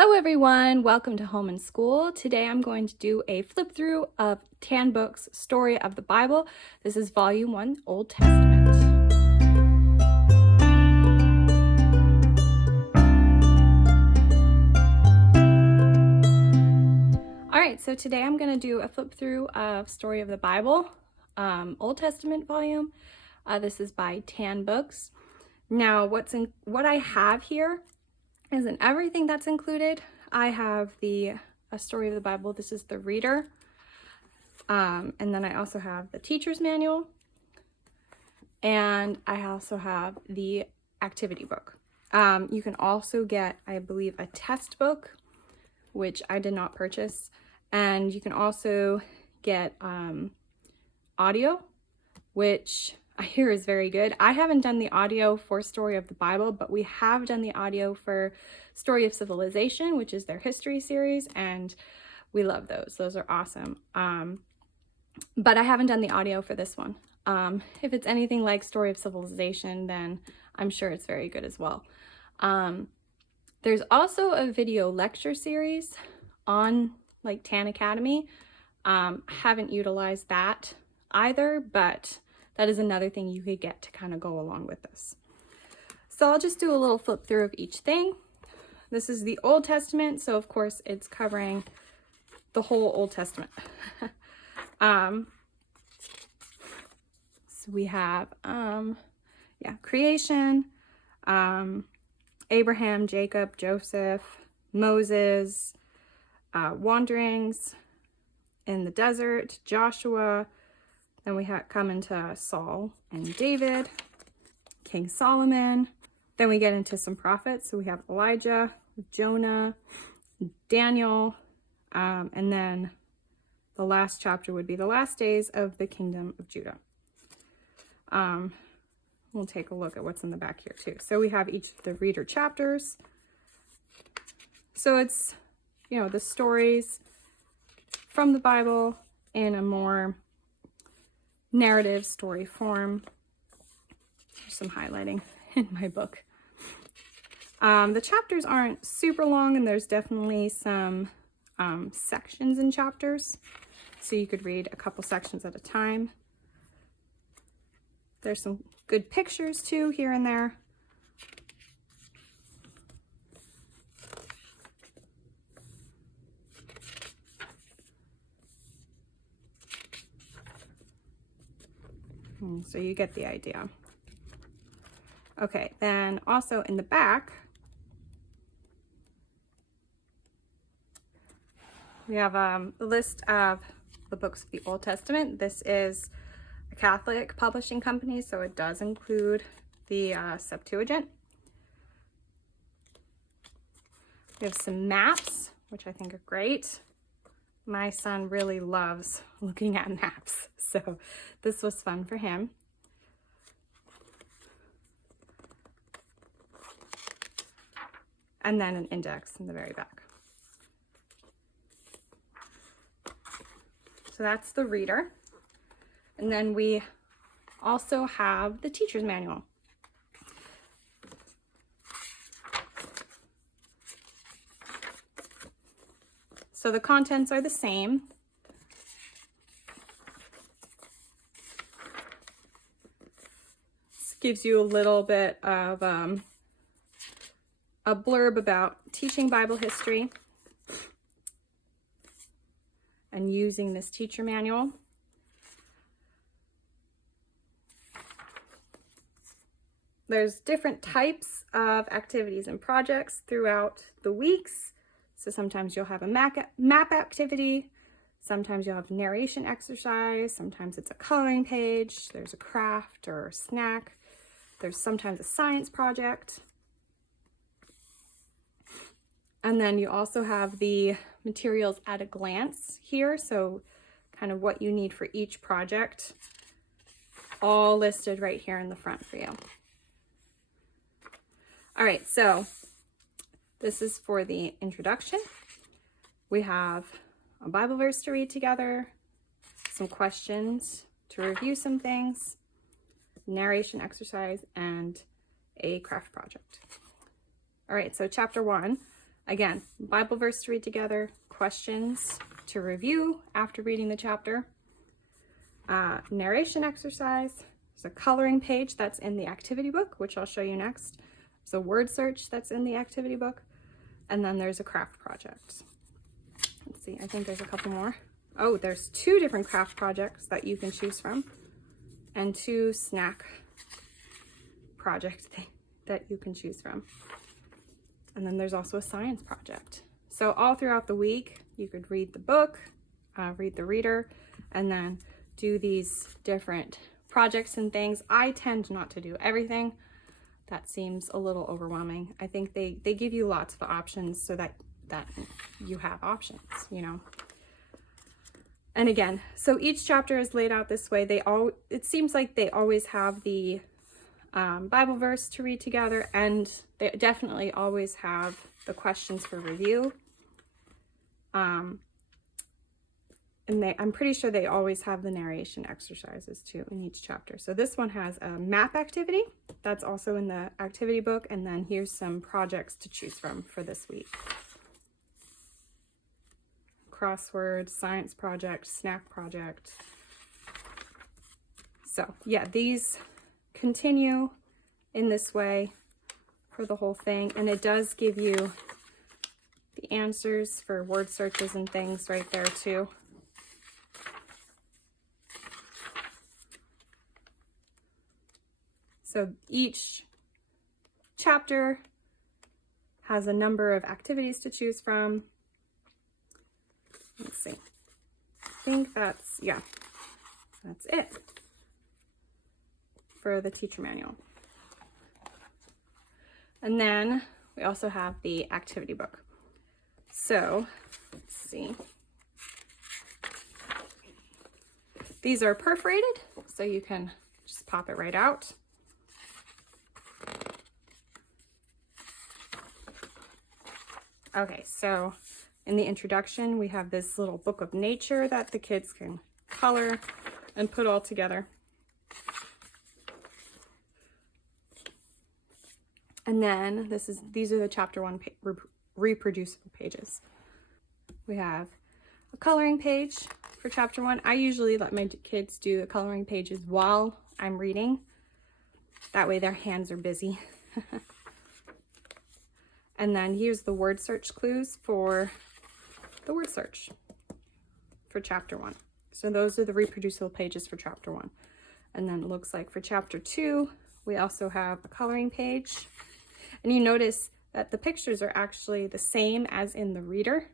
Hello everyone, welcome to Home and School. Today I'm going to do a flip through of Tan Book's Story of the Bible. This is Volume 1, Old Testament. Alright, so today I'm going to do a flip through of Story of the Bible, Old Testament volume. This is by Tan Books. Now what I have here isn't everything that's included. I have a Story of the Bible. This is the reader. And then I also have the teacher's manual. And I also have the activity book. You can also get, I believe, a test book, which I did not purchase. And you can also get audio, which I hear is very good. I haven't done the audio for Story of the Bible, but we have done the audio for Story of Civilization, which is their history series, and we love those. Those are awesome. But I haven't done the audio for this one. If it's anything like Story of Civilization, then I'm sure it's very good as well. There's also a video lecture series on like Tan Academy. Haven't utilized that either, but that is another thing you could get to kind of go along with this. So I'll just do a little flip through of each thing. This is the Old Testament, so of course it's covering the whole Old Testament. So we have, creation, Abraham, Jacob, Joseph, Moses, wanderings in the desert, Joshua. Then we come into Saul and David, King Solomon. Then we get into some prophets. So we have Elijah, Jonah, Daniel, and then the last chapter would be the last days of the kingdom of Judah. We'll take a look at what's in the back here too. So we have each of the reader chapters. So it's, the stories from the Bible in a more narrative story form. There's some highlighting in my book. The chapters aren't super long, and there's definitely some sections in chapters, so you could read a couple sections at a time. There's some good pictures too here and there. So you get the idea. Okay, then also in the back, we have a list of the books of the Old Testament. This is a Catholic publishing company, so it does include the Septuagint. We have some maps, which I think are great. My son really loves looking at maps, so this was fun for him. And then an index in the very back. So that's the reader. And then we also have the teacher's manual. So the contents are the same. This gives you a little bit of a blurb about teaching Bible history and using this teacher manual. There's different types of activities and projects throughout the weeks. So sometimes you'll have a map activity, sometimes you'll have a narration exercise, sometimes it's a coloring page, there's a craft or a snack, there's sometimes a science project. And then you also have the materials at a glance here, so kind of what you need for each project, all listed right here in the front for you. All right, so this is for the introduction. We have a Bible verse to read together, some questions to review some things, narration exercise, and a craft project. All right, so chapter 1, Again, Bible verse to read together, questions to review after reading the chapter, narration exercise. There's a coloring page that's in the activity book, which I'll show you next. There's a word search that's in the activity book. And then there's a craft project. Let's see, I think there's a couple more. Oh, there's 2 different craft projects that you can choose from, and 2 snack projects that you can choose from. And then there's also a science project. So all throughout the week, you could read the book, read the reader, and then do these different projects and things. I tend not to do everything. That seems a little overwhelming. I think they give you lots of options so that you have options, you know. And again, so each chapter is laid out this way. It seems like they always have the Bible verse to read together, and they definitely always have the questions for review. And I'm pretty sure they always have the narration exercises too in each chapter. So this one has a map activity that's also in the activity book, and then here's some projects to choose from for this week. Crossword, science project, snack project. So yeah, these continue in this way for the whole thing, and it does give you the answers for word searches and things right there too. So each chapter has a number of activities to choose from. Let's see. I think that's it for the teacher manual. And then we also have the activity book. So let's see. These are perforated, so you can just pop it right out. Okay, so in the introduction, we have this little book of nature that the kids can color and put all together. And then these are the chapter 1 reproducible pages. We have a coloring page for chapter 1. I usually let my kids do the coloring pages while I'm reading. That way their hands are busy. And then here's the word search clues for the word search for chapter 1. So those are the reproducible pages for chapter 1. And then it looks like for chapter 2, we also have a coloring page. And you notice that the pictures are actually the same as in the reader.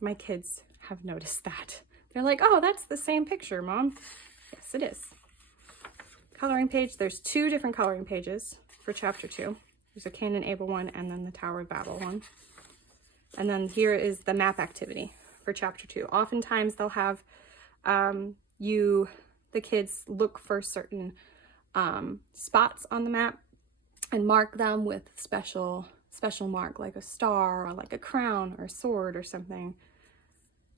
My kids have noticed that. They're like, oh, that's the same picture, Mom. Yes, it is. Coloring page, there's 2 different coloring pages for chapter 2. There's a Cain and Abel one, and then the Tower of Babel one. And then here is the map activity for chapter 2. Oftentimes they'll have the kids look for certain spots on the map and mark them with special mark, like a star or like a crown or a sword or something.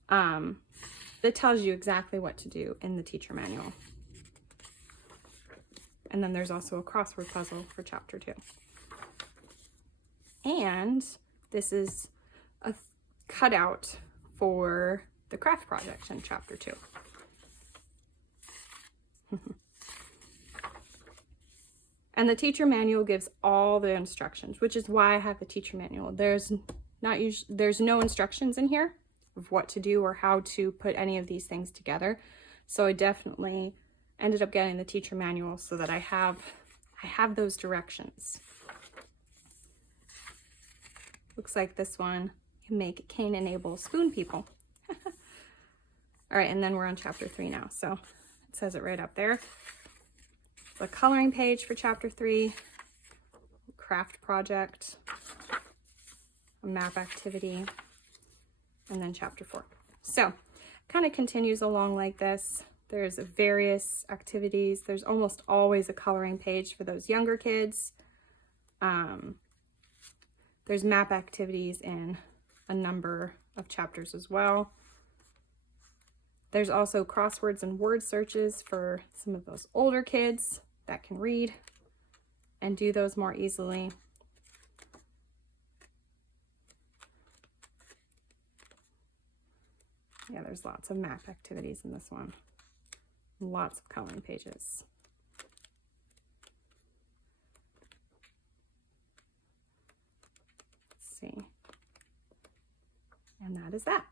That tells you exactly what to do in the teacher manual. And then there's also a crossword puzzle for chapter 2. And this is a cutout for the craft project in chapter 2. And the teacher manual gives all the instructions, which is why I have a teacher manual. There's no instructions in here of what to do or how to put any of these things together. So I definitely ended up getting the teacher manual so that I have those directions. Looks like this one can make Cain and Abel spoon people. All right, and then we're on chapter 3 now. So it says it right up there. The coloring page for chapter 3, craft project, a map activity, and then chapter 4. So kind of continues along like this. There's various activities. There's almost always a coloring page for those younger kids. There's map activities in a number of chapters as well. There's also crosswords and word searches for some of those older kids that can read and do those more easily. Yeah, there's lots of math activities in this one. Lots of coloring pages. Let's see. And that is that.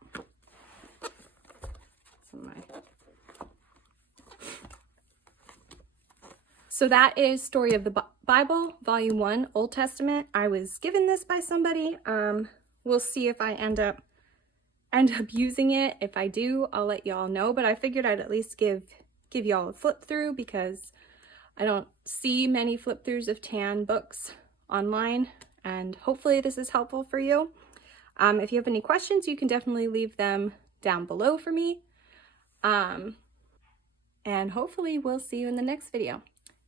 So that is Story of the Bible, Volume 1, Old Testament. I was given this by somebody. We'll see if I end up using it. If I do, I'll let y'all know, but I figured I'd at least give y'all a flip through because I don't see many flip throughs of tan books online, and hopefully this is helpful for you. If you have any questions, you can definitely leave them down below for me. And hopefully we'll see you in the next video.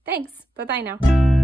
Thanks. Bye-bye now.